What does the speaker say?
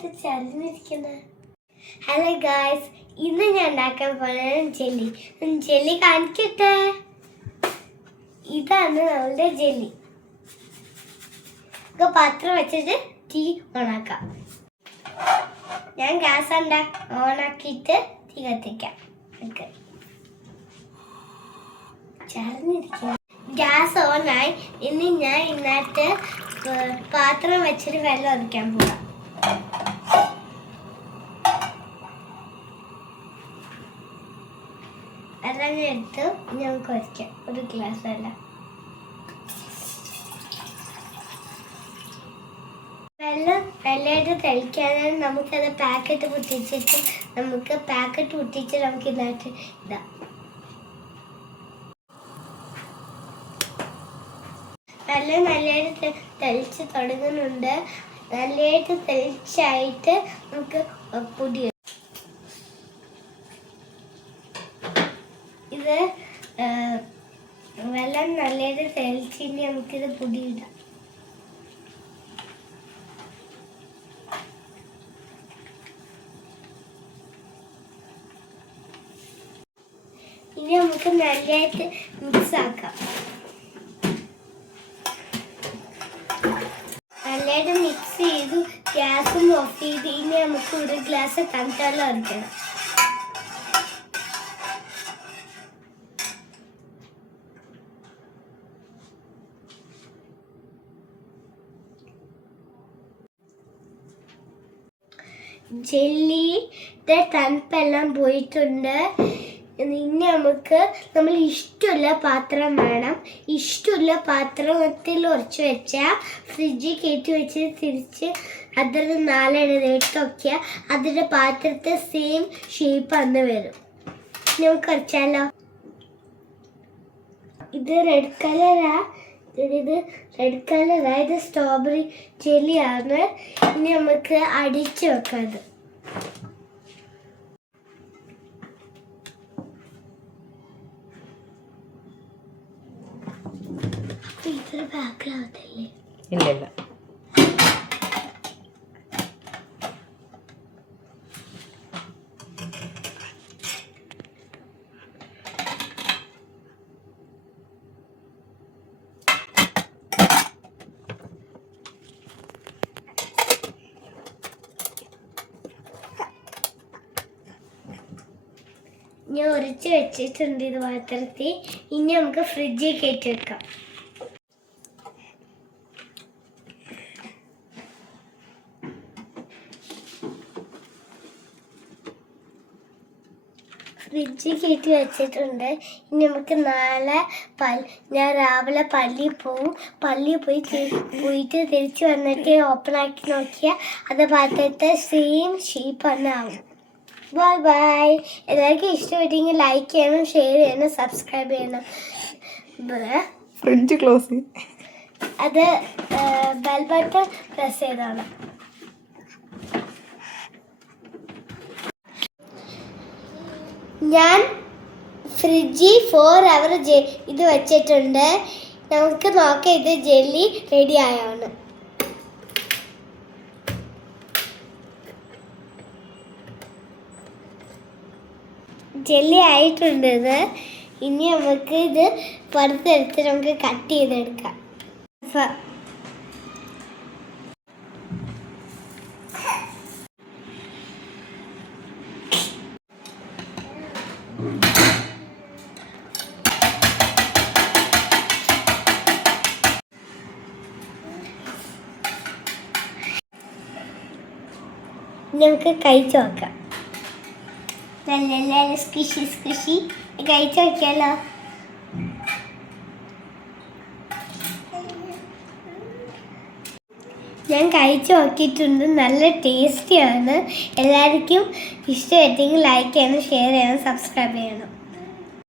ഇങ്ങോട്ട് ചലിഞ്ഞിരിക്കുന്നത്. Hello guys, ഇന്ന് ഞാൻ ഉണ്ടാക്കാൻ പോകുന്നത് ജെല്ലി കാണിക്കട്ടെ. ഇതാണ് നമ്മളുടെ ജെല്ലി. പാത്രം വെച്ചിട്ട് തീ ഓണാക്കാം. ഞാൻ ഗ്യാസ് ഓണാക്കിയിട്ട് തീ കത്തിക്കാം. ഗ്യാസ് ഓണായി. ഇനി ഞാൻ ഇതിനകത്ത് പാത്രം വെച്ചിട്ട് വെള്ളം ഒഴിക്കാൻ പോവാം. വെള്ളം എടുത്ത് നമുക്ക് ഒഴിക്കാം. ഒരു ഗ്ലാസ് വെള്ളം. വെള്ളമായിട്ട് തെളിക്കാനാണ് നമുക്കത് പാക്കറ്റ് പൊട്ടിച്ചിട്ട് നമുക്ക് ഇതിനകത്ത് ഇടാം. വെള്ളം നല്ലതായിട്ട് തെളിച്ച് തുടങ്ങുന്നുണ്ട്. നല്ലതായിട്ട് തെളിച്ചായിട്ട് നമുക്ക് പൊടി ഇത് വെള്ളം നല്ലതായിട്ട് തെളിച്ചിട്ട് നമുക്കിത് പൊടിയിടാം. ഇനി നമുക്ക് നല്ലതായിട്ട് മിക്സ് ആക്കാം. നല്ലതായിട്ട് മിക്സ് ചെയ്തു ഗ്യാസും ഓഫ് ചെയ്ത് ഇനി നമുക്ക് ഒരു ഗ്ലാസ് തണുത്ത വെള്ളം ഒഴിക്കണം. ജെല്ലിയുടെ തണുപ്പെല്ലാം പോയിട്ടുണ്ട്. ഇനി നമുക്ക് നമ്മൾ ഇഷ്ടമുള്ള പാത്രം വേണം. ഇഷ്ടമുള്ള പാത്രത്തിൽ ഉറച്ച് വെച്ചാൽ ഫ്രിഡ്ജിൽ കയറ്റി വെച്ച് തിരിച്ച് അതിൽ 4 എടുത്തൊക്കെയാൽ അതിൻ്റെ പാത്രത്തെ സെയിം ഷേപ്പ് അന്ന് വരും. നമുക്ക് ഉറച്ചാലോ. ഇത് റെഡ് കളറാ. ഇത് സ്ട്രോബെറി ജെല്ലിയാണ്. ഇനി നമുക്ക് അടിച്ചു വെക്കാം. അത് ഇത്ര ബാക്കിലാവത്തില്ലേ? ഇല്ല. ഞാൻ ഉരച്ച് വെച്ചിട്ടുണ്ട് ഇത് പാത്രത്തിൽ. ഇനി നമുക്ക് ഫ്രിഡ്ജിൽ കയറ്റി വെക്കാം. ഫ്രിഡ്ജിൽ കയറ്റി വെച്ചിട്ടുണ്ട്. ഇനി നമുക്ക് ഞാൻ രാവിലെ പള്ളിയിൽ പോയിട്ട് തിരിച്ച് വന്നിട്ട് ഓപ്പൺ ആക്കി നോക്കിയാൽ അത് പാത്രത്തെ സെയിം ഷേപ്പ് തന്നെ ആവും. ബൈ. എല്ലാവർക്കും ഇഷ്ടപ്പെട്ടെങ്കിൽ ലൈക്ക് ചെയ്യണം, ഷെയർ ചെയ്യണം, സബ്സ്ക്രൈബ് ചെയ്യണം. ഫ്രിഡ്ജ് ക്ലോസ് അത് ബെൽ ബട്ടൺ പ്രസ് ചെയ്താണ്. ഞാൻ ഫ്രിഡ്ജിൽ 4 hour ഇത് വെച്ചിട്ടുണ്ട്. നമുക്ക് നോക്കാം ഇത് ജെല്ലി റെഡി ആയാണ്. ജെല്ലി ആയിട്ടുണ്ട് ഇത്. ഇനി നമുക്ക് ഇത് പുറത്തെടുത്ത് നമുക്ക് കട്ട് ചെയ്തെടുക്കാം. നമുക്ക് കഴിച്ചു നോക്കാം. നല്ല സ്ക്വിഷി കഴിച്ചു നോക്കിയാലോ. ഞാൻ കഴിച്ചു നോക്കിയിട്ടുണ്ട്. നല്ല ടേസ്റ്റിയാണ്. എല്ലാവർക്കും ഇഷ്ടമായിട്ടെങ്കിൽ ലൈക്ക് ചെയ്യണം, ഷെയർ ചെയ്യണം, സബ്സ്ക്രൈബ് ചെയ്യണം.